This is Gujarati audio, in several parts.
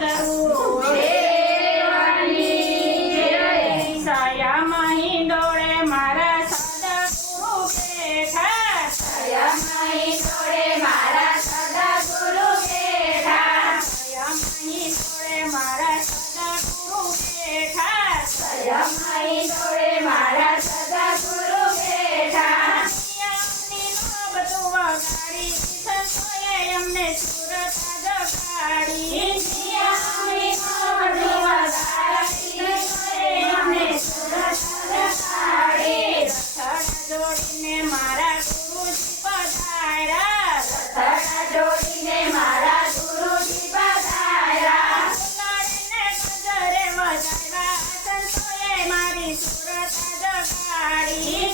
પધરું સયમ હિંડોળે મારા સદગુરુ બેઠા સયમ હિંડોળે મારા સદગુરુ બેઠા અમને સુરત જગાડી જોડીને મારા ગુરુજી પધાર્યા જોડીને મારા ગુરુજી પધાર્યા ગજરે વધાર્યા સંતોએ મારી સુરત જગાડી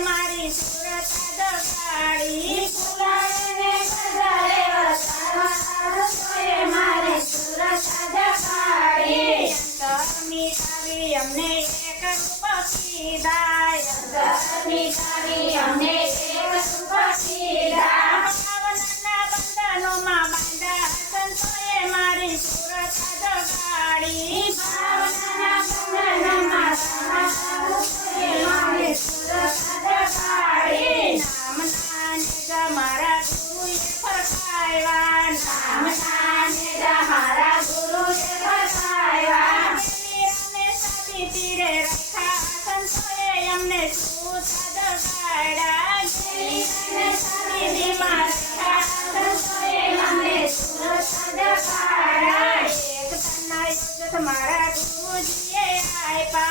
મારી સુરત જગાડી ગજરે વધાર્યા સંતોએ મારી સુરત જગાડી અમને એક રૂપ કીધા અમને એક રૂપ કીધા પાવનના બંધનોમાં બાંધા સંતોએ મારી સુરત જગાડી પાવનના બંધનોમાં મારી સુરત જગાડી નામના નેજા મારા ગુરુએ ફરકાવ્યા નામના નેજા મારા ગુરુએ ફરકાવ્યા તીરે રખા સંતોએ અમને સુરત જગાડ્યા મારા ગુરુજીએ આપ્યા